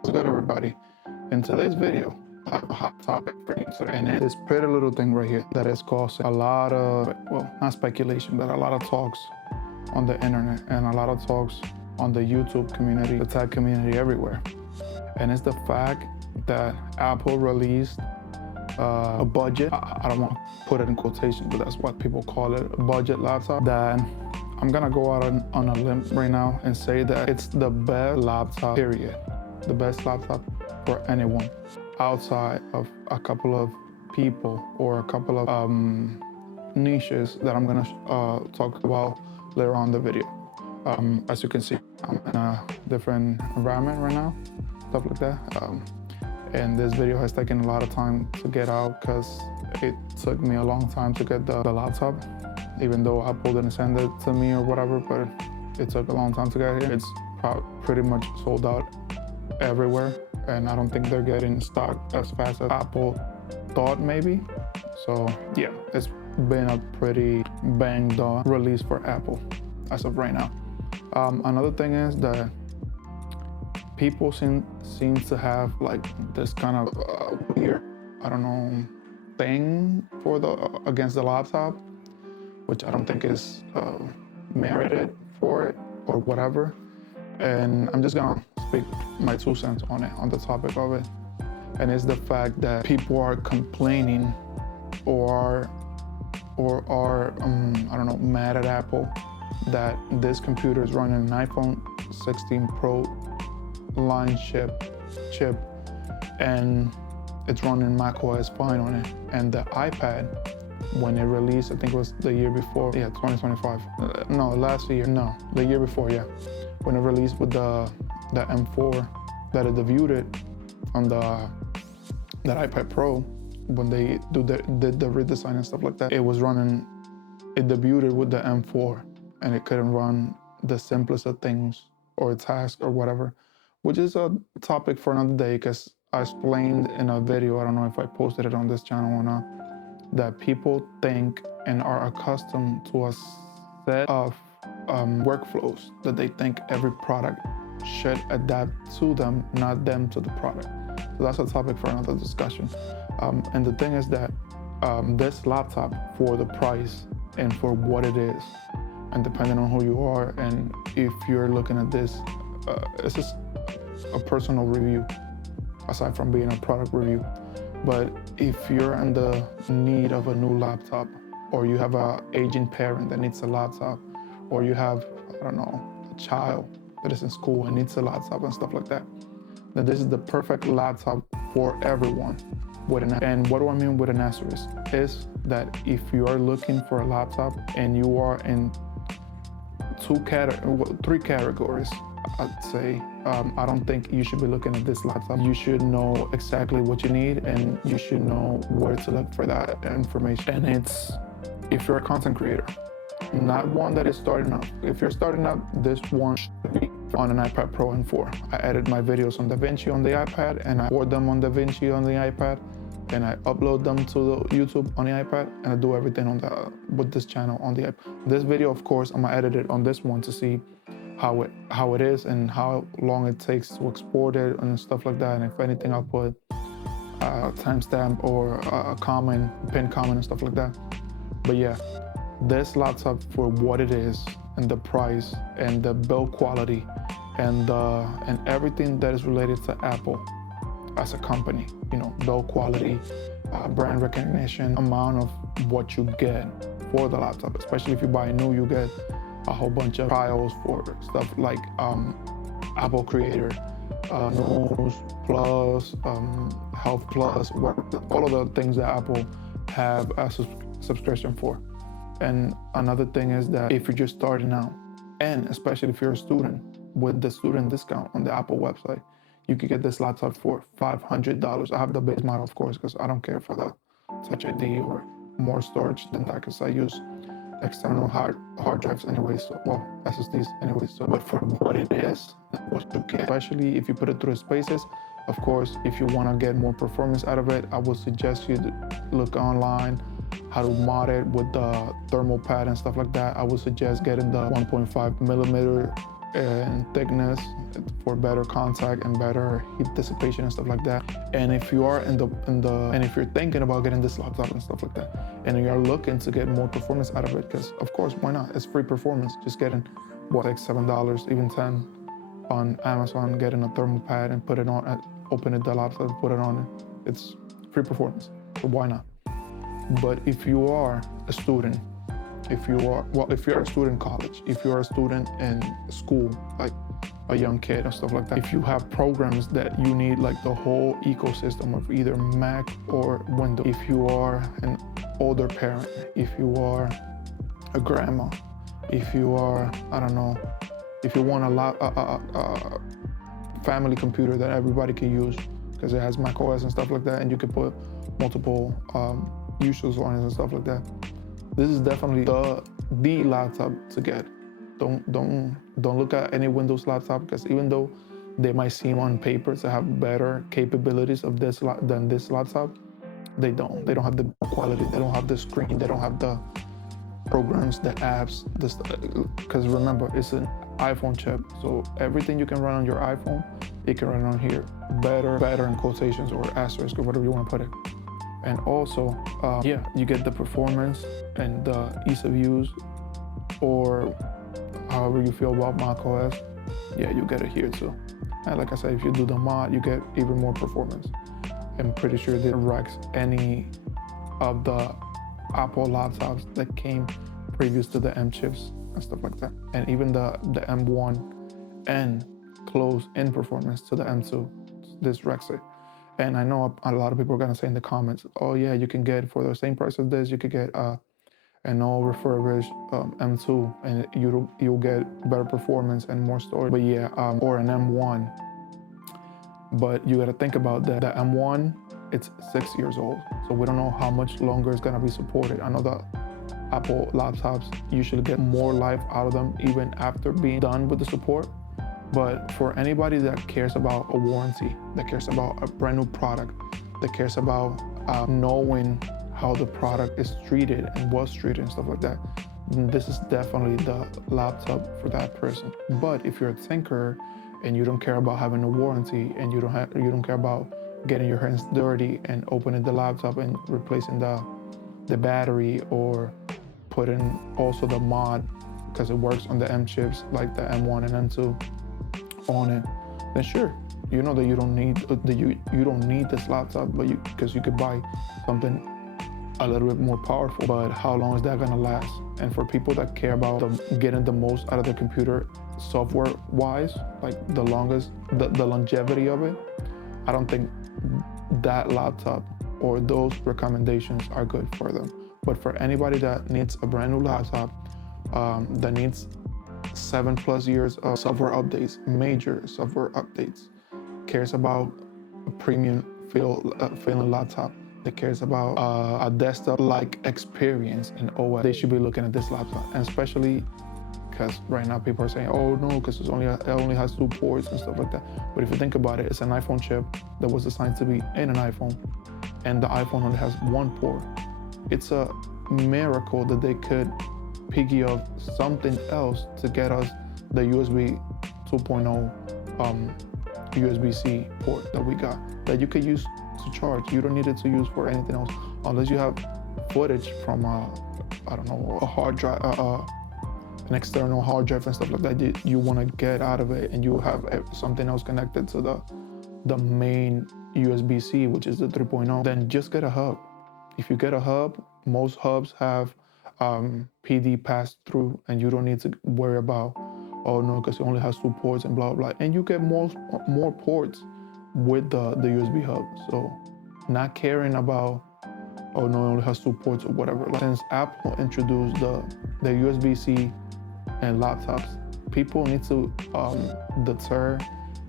What's good, everybody? In today's video, I have a hot topic for you today, and it's this pretty little thing right here that is causing a lot of, well, not speculation, but a lot of talks on the internet and a lot of talks on the YouTube community, the tech community everywhere. And it's the fact that Apple released a budget, I don't want to put it in quotation, but that's what people call it, a budget laptop, that I'm gonna go out on a limb right now and say that it's the best laptop, period. The best laptop for anyone outside of a couple of people or a couple of niches that I'm gonna talk about later on in the video. As you can see, I'm in a different environment right now, stuff like that. And this video has taken a lot of time to get out because it took me a long time to get the laptop, even though Apple didn't send it to me or whatever, but it took a long time to get here. It's pretty much sold out everywhere, and I don't think they're getting stock as fast as Apple thought maybe. So yeah, it's been a pretty banged on release for Apple as of right now. Another thing is that people seem to have like this kind of weird, I don't know, thing for against the laptop, which I don't think is merited for it or whatever. And I'm just gonna speak my 2 cents on it, on the topic of it. And it's the fact that people are complaining or are I don't know, mad at Apple that this computer is running an iPhone 16 Pro line chip, and it's running macOS fine on it. And the iPad, when it released, I think it was the year before, yeah, 2025. No, last year, no, the year before, yeah. When it released with the M4, that it debuted on that iPad Pro, when they did the redesign and stuff like that, it debuted with the M4, and it couldn't run the simplest of things or tasks or whatever, which is a topic for another day, because I explained in a video, I don't know if I posted it on this channel or not, that people think and are accustomed to a set of workflows that they think every product should adapt to them, not them to the product. So that's a topic for another discussion. And the thing is that this laptop, for the price and for what it is, and depending on who you are, and if you're looking at this, it's just a personal review, aside from being a product review. But if you're in the need of a new laptop, or you have an aging parent that needs a laptop, or you have, I don't know, a child that is in school and needs a laptop and stuff like that, then this is the perfect laptop for everyone. And what do I mean with an asterisk? Is that if you are looking for a laptop and you are in 3 categories, I'd say, I don't think you should be looking at this laptop. You should know exactly what you need, and you should know where to look for that information. And it's, if you're a content creator, not one that is starting out. If you're starting out, this one should be on an iPad Pro M4. I edit my videos on DaVinci on the iPad, and I record them on DaVinci on the iPad, and I upload them to the YouTube on the iPad, and I do everything with this channel on the iPad. This video, of course, I'm gonna edit it on this one to see how it is and how long it takes to export it and stuff like that. And if anything, I'll put a timestamp or a comment, pinned comment and stuff like that. But yeah, this laptop, for what it is and the price and the build quality and everything that is related to Apple as a company, you know, build quality, brand recognition, amount of what you get for the laptop, especially if you buy new, you get a whole bunch of trials for stuff like Apple Creator, News Plus, Health Plus, all of the things that Apple have a subscription for. And another thing is that if you're just starting out, and especially if you're a student, with the student discount on the Apple website, you can get this laptop for $500. I have the base model, of course, because I don't care for the Touch ID or more storage than that, because I use external hard drives anyways, so, well, SSDs anyways. So, but for what it is, what you get, especially if you put it through Spaces, of course, if you want to get more performance out of it, I would suggest you to look online how to mod it with the thermal pad and stuff like that. I would suggest getting the 1.5 millimeter and thickness for better contact and better heat dissipation and stuff like that. And if you are and if you're thinking about getting this laptop and stuff like that, and you're looking to get more performance out of it, because of course, why not? It's free performance. Just getting what, like $7, even 10 on Amazon, getting a thermal pad and put it on, open it, the laptop, put it on it. It's free performance, so why not? But if you are a student, if you're a student in college, if you're a student in school, like a young kid and stuff like that, if you have programs that you need like the whole ecosystem of either Mac or Windows, if you are an older parent, if you are a grandma, if you are, I don't know, if you want a family computer that everybody can use because it has Mac OS and stuff like that, and you can put multiple users on it and stuff like that, this is definitely the laptop to get. Don't look at any Windows laptop, because even though they might seem on paper to have better capabilities of this than this laptop, they don't. They don't have the quality. They don't have the screen. They don't have the programs, the apps. Because remember, it's an iPhone chip, so everything you can run on your iPhone, it can run on here. Better in quotations or asterisk or whatever you want to put it. And also, yeah, you get the performance and the ease of use, or however you feel about macOS, yeah, you get it here too. And like I said, if you do the mod, you get even more performance. I'm pretty sure it wrecks any of the Apple laptops that came previous to the M chips and stuff like that. And even the M1 and close in performance to the M2, this wrecks it. And I know a lot of people are gonna say in the comments, oh yeah, you can get, for the same price as this, you could get an all refurbished M2, and you'll get better performance and more storage. But yeah, or an M1. But you gotta think about that. The M1, it's 6 years old, so we don't know how much longer it's gonna be supported. I know that Apple laptops usually get more life out of them even after being done with the support. But for anybody that cares about a warranty, that cares about a brand new product, that cares about knowing how the product is treated and was treated and stuff like that, this is definitely the laptop for that person. But if you're a tinkerer and you don't care about having a warranty, and you don't care about getting your hands dirty and opening the laptop and replacing the battery, or putting also the mod, because it works on the M chips like the M1 and M2 on it, then sure, you know that you don't need this laptop, but because you could buy something a little bit more powerful. But how long is that gonna last? And for people that care about getting the most out of their computer software wise, like the longevity of it, I don't think that laptop or those recommendations are good for them. But for anybody that needs a brand new laptop, that needs 7+ years of software updates, major software updates, cares about a premium feeling laptop, that cares about a desktop-like experience in OS, they should be looking at this laptop. And especially because right now people are saying, oh no, because it only has 2 ports and stuff like that. But if you think about it, it's an iPhone chip that was designed to be in an iPhone, and the iPhone only has 1 port. It's a miracle that they could piggy off something else to get us the USB 2.0 USB-C port that we got, that you could use to charge. You don't need it to use for anything else, unless you have footage from I don't know, a hard drive, an external hard drive and stuff like that you want to get out of it, and you have something else connected to the main USB-C, which is the 3.0, then just get a hub. If you get a hub, most hubs have PD pass through, and you don't need to worry about, oh no, because it only has 2 ports and blah blah. And you get more ports with the USB hub. So not caring about, oh no, it only has 2 ports or whatever. Since Apple introduced the USB-C and laptops, people need to deter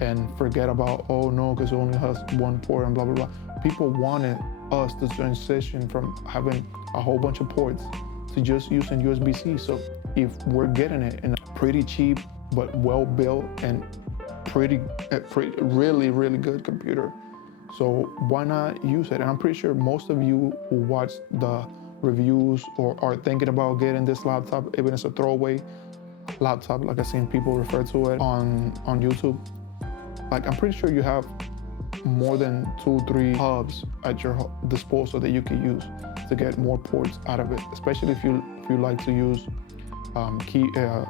and forget about, oh no, because it only has 1 port and blah blah blah. People wanted us to transition from having a whole bunch of ports to just using USB-C. So if we're getting it in a pretty cheap but well built and really good computer, so why not use it? And I'm pretty sure most of you who watch the reviews or are thinking about getting this laptop, even as a throwaway, laptop, like I've seen people refer to it on YouTube. Like, I'm pretty sure you have more than 2-3 hubs at your disposal that you can use to get more ports out of it, especially if you like to use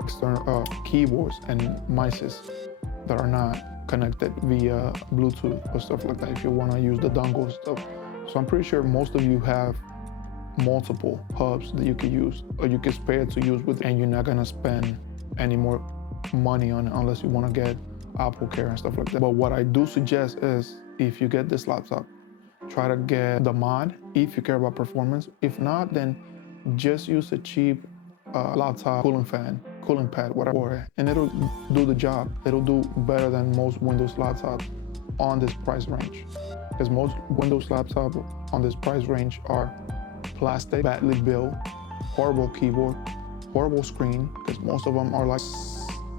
external keyboards and mice that are not connected via Bluetooth or stuff like that, if you want to use the dongle stuff. So I'm pretty sure most of you have multiple hubs that you can use or you can spare to use with, and you're not going to spend any more money on it unless you want to get Apple Care and stuff like that. But what I do suggest is, if you get this laptop, try to get the mod if you care about performance. If not, then just use a cheap laptop cooling pad, whatever, and it'll do the job. It'll do better than most Windows laptops on this price range, because most Windows laptops on this price range are plastic, badly built, horrible keyboard, horrible screen, because most of them are like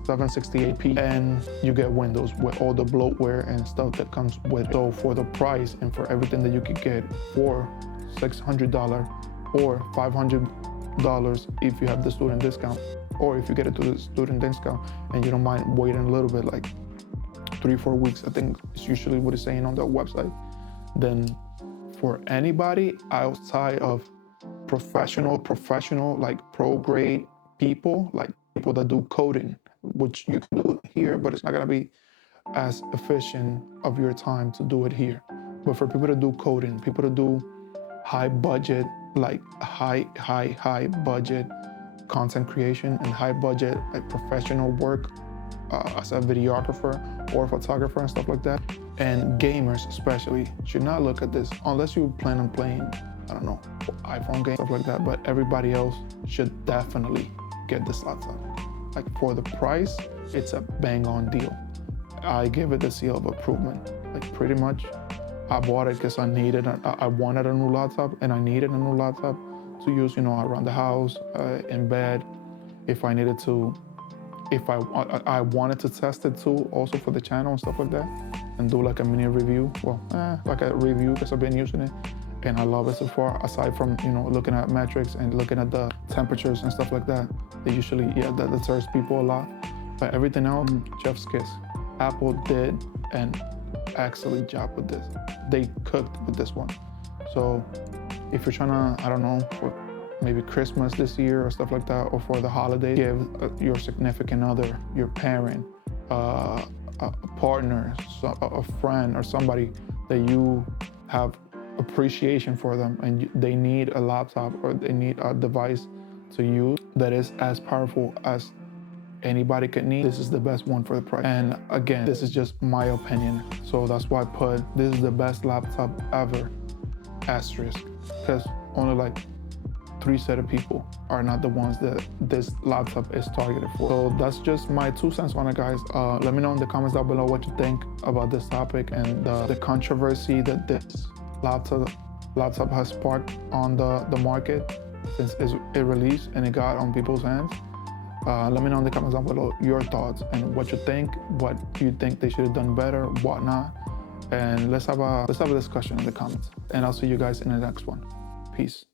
768p, and you get Windows with all the bloatware and stuff that comes with it. So for the price and for everything that you could get for $600 or $500 if you have the student discount, or if you get it to the student discount and you don't mind waiting a little bit, like 3-4 weeks, I think it's usually what it's saying on the website, then for anybody outside of professional, like pro grade people, like people that do coding, which you can do here, but it's not gonna be as efficient of your time to do it here. But for people to do coding, people to do high budget, like high budget content creation and high budget like professional work as a videographer or photographer and stuff like that, and gamers especially, should not look at this unless you plan on playing, I don't know, iPhone games, stuff like that. But everybody else should definitely get this laptop. Like, for the price, it's a bang on deal. I give it the seal of approval. Like, pretty much, I bought it because I wanted a new laptop, and I needed a new laptop to use, you know, around the house, in bed, if I needed to. If I wanted to test it too, also for the channel and stuff like that, and do like a mini review. Well, like a review, because I've been using it, and I love it so far. Aside from, you know, looking at metrics and looking at the temperatures and stuff like that, that usually, that deters people a lot. But everything else, chef's kiss. Apple did an excellent job with this. They cooked with this one. So if you're trying to, I don't know, for maybe Christmas this year or stuff like that, or for the holiday, give your significant other, your parent, a partner, a friend, or somebody that you have appreciation for them, and they need a laptop or they need a device to use that is as powerful as anybody could need, this is the best one for the price. And again, this is just my opinion, so that's why I put this is the best laptop ever, asterisk, because only like 3 set of people are not the ones that this laptop is targeted for. So that's just my 2 cents on it, guys. Let me know in the comments down below what you think about this topic and the controversy that this laptop has sparked on the market since it released and it got on people's hands. Let me know in the comments down below your thoughts and what you think, what you think they should have done better, whatnot, and let's have a discussion in the comments. And I'll see you guys in the next one. Peace.